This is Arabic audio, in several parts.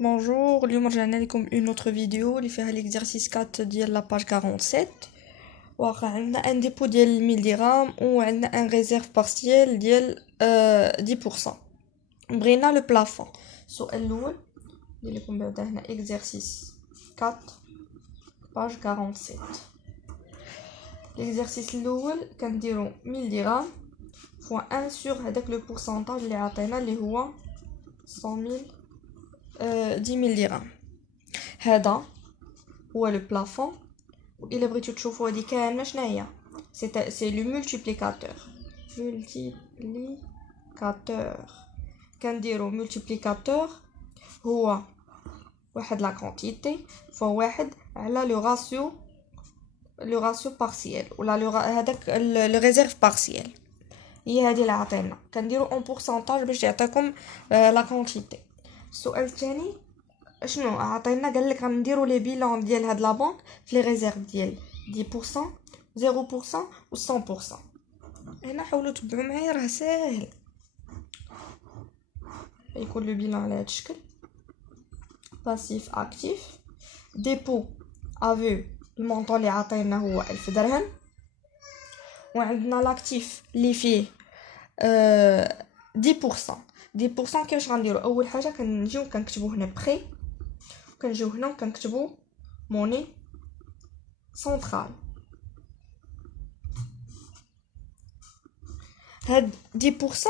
Bonjour, اليوم رجعنا لكم une autre vidéo اللي فيها l'exercice 4 ديال la page 47. واقع عندنا un dépôt ديال 1000 درهم وعندنا un réserve partielle ديال 10%. بغينا le plafond. السؤال الاول ندير لكم بعدا هنا exercice 4 page 47. l'exercice الاول كنديرو 1000 درهم fois 1 sur هذاك le pourcentage اللي عطينا اللي هو 100000 10 000 درهم. هذا هو لو بلافون. الا بغيتو تشوفوا هذه كامله شناهي سي لو مولتيبليكاتور. كنديروا مولتيبليكاتور هو واحد لا كونتيتي فوا واحد على لو راسيو بارسيال ولا هذاك لو ريزيرف بارسيال. هي هذه اللي عطينا كنديروا اون بورسنتاج باش يعطيكم لا كونتيتي. السؤال الثاني شنو عطينا؟ قال لك غنديروا لي بيلون ديال هاد لا بنك في لي ريزيرف ديال 10% 0% و 100%. هنا حاولوا تبعوا معايا راه ساهل. يكون لو بيلون على هاد الشكل باسيف اكتيف ديبو افو المونطون اللي عطينا هو 1000 درهم وعندنا لاكتيف اللي فيه 10%. 10% كيفاش غنديرو؟ اول حاجه كنجيو كنكتبو هنا بري كنجيو هنا وكنكتبو موني سنترال. هاد 10%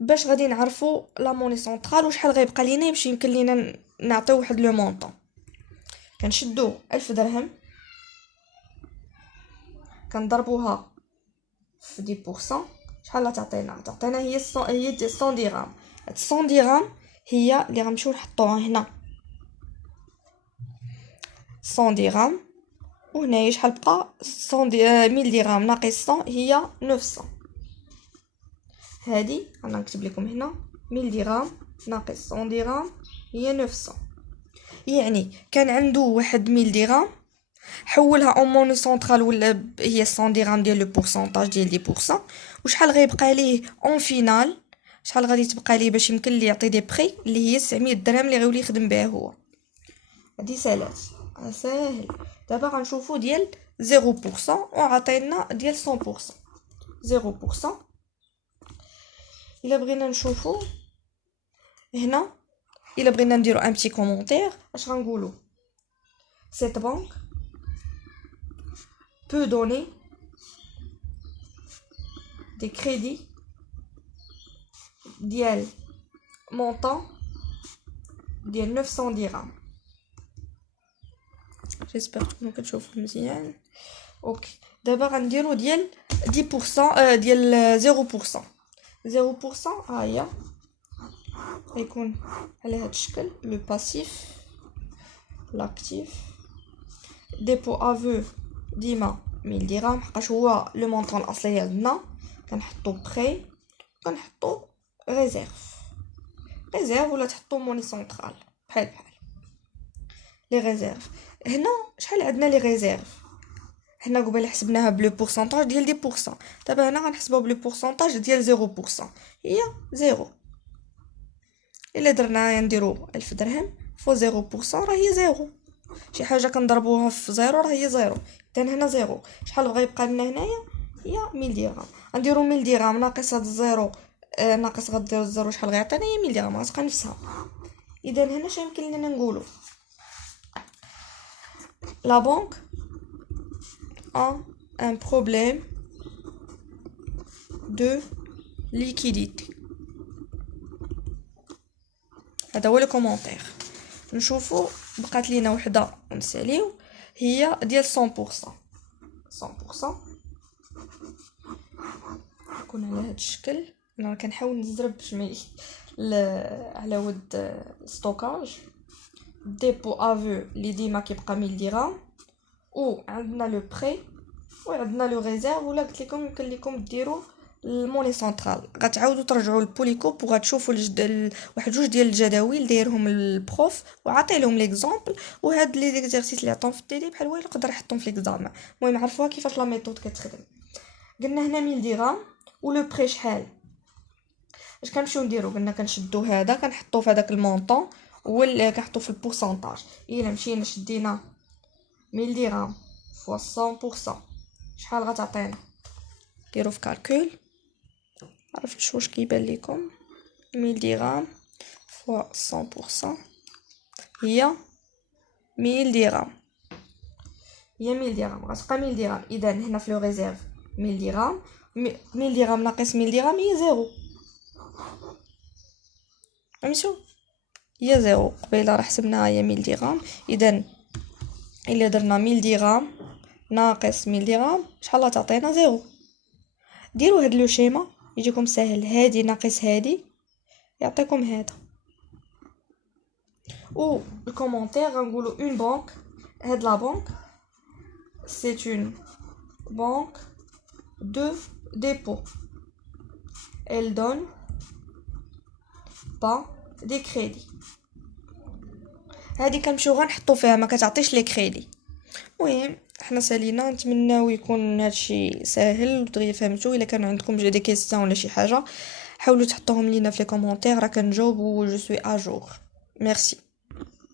باش غادي نعرفو لا موني سنترال وشحال غيبقى لينا باش يمكن لينا نعطيو واحد لو مونطون. كنشدو 1000 درهم كنضربوها في 10%. شحال تعطينا هي 100 درهم. هاد 100 درهم هي اللي غنمشيو نحطوها هنا 100 درهم وهنايا شحال بقى 1000 درهم ناقص 100 هي 900. هادي انا نكتب لكم هنا 1000 درهم ناقص 100 درهم هي 900. يعني كان عنده واحد 1000 درهم حولها اون موني سنترال ولا هي 100 درهم ديال لو بورسونتاج ديال 10%. وشحال غيبقى ليه اون فينال؟ شحال غادي تبقى ليه باش يمكن ليه يعطي دي بري اللي هي 900 درهم اللي غيولي يخدم بها هو. هادي سالات ساهل. دابا غنشوفو ديال 0% وعطينا ديال 100%. 0% الا بغينا نشوفو هنا الا بغينا نديرو ان بتي كومونتير اش غنقولو؟ cette banque peut donner des crédits ديال montant ديال 900 درهم. جيسبر تكونوا كتشوفوا مزيان. اوكي دابا غنديرو ديال 10% ديال 0%. 0% ها هي غيكون على هذا الشكل لو باسيف لاكتيف ديبو افو ديما 1000 درهم حقاش هو لو مونطون الاصلي عندنا. كنحطو بري كنحطو ريزيرف ولا تحطو موني سنترال بحال لي ريزيرف. هنا شحال عندنا لي ريزيرف؟ حنا قبل حسبناها بلو بورسونتاج ديال 10%. دابا هنا غنحسبوها بلو بورسونتاج ديال 0%. هي 0. الا درنا نديرو 1000 درهم فو 0% راه هي 0. شي حاجه كنضربوها في 0 راه هي 0. اذا هنا 0 شحال غيبقى لنا هنايا؟ هي 1000 درهم. غنديرو 1000 درهم ناقص هاد الزيرو ناقص غديرو الزيرو شحال غيعطينا؟ هي 1000 درهم غتبقى نفسها. اذا هنا اش يمكن لنا نقولو؟ la banque a un problème de liquidité. هذا هو الكومونتير. نشوفوا بقات لينا وحده نساليو هي ديال 100%. 100% تكون على هذا الشكل. انا كنحاول نزرب باش ما على ود ستوكاج ديبو افو اللي ديما كيبقى 1000 درهم وعندنا لو بري وعندنا لو ريزيرف. ولا قلت لكم يمكن لكم ديروا الموني سنترال غتعاودوا ترجعوا للبوليكوب وغتشوفوا واحد جوج ديال الجداول دايرهم البروف وعطي لهم ليكزامبل. وهاد لي زيكزارسيس اللي عطاهم في التيلي بحال هو يقدر يحطهم في ليكزامان. المهم عرفوها كيفاش لا ميثود كتخدم. قلنا هنا 1000 درهم ولو بري شحال؟ اش كنمشيو نديرو؟ قلنا كنشدو هذا كنحطوه في هذاك المونطون ولا كنحطو في البورسنتاج. الا مشينا شدينا 1000 درهم فوا 100% شحال غتعطينا؟ ديرو في كالكول. عرفتش واش كيبان لكم؟ 1000 درهم فوا 100% هي 1000 درهم. هي 1000 درهم غتبقى 1000 درهم. اذا هنا في لو ريزيرف 1000 درهم، 1000 درهم ناقص 1000 درهم هي زيرو. فهمتوا؟ هي زيرو. قبيله راه حسبناها هي 1000 درهم. اذا الا درنا 1000 درهم ناقص 1000 درهم شحال غتعطينا؟ زيرو. ديروا هاد لو شيما يجيكم ساهل، هادي ناقص هادي يعطيكم هذا. او الكومونتير غنقولوا اون بانك، هاد لا بانك سي اون بانك دو ديبو، elle donne pas des crédits. هادي كنمشيو غنحطو فيها، ما كتعطيش لي كريدي. المهم حنا سالينا، نتمناو يكون هادشي ساهل ودغيا فهمتو. الا كانوا عندكم دي كيسيون ولا شي حاجه حاولوا تحطوهم لينا في لي كومونتير، راه كنجاوبو جو سوي اجور. ميرسي.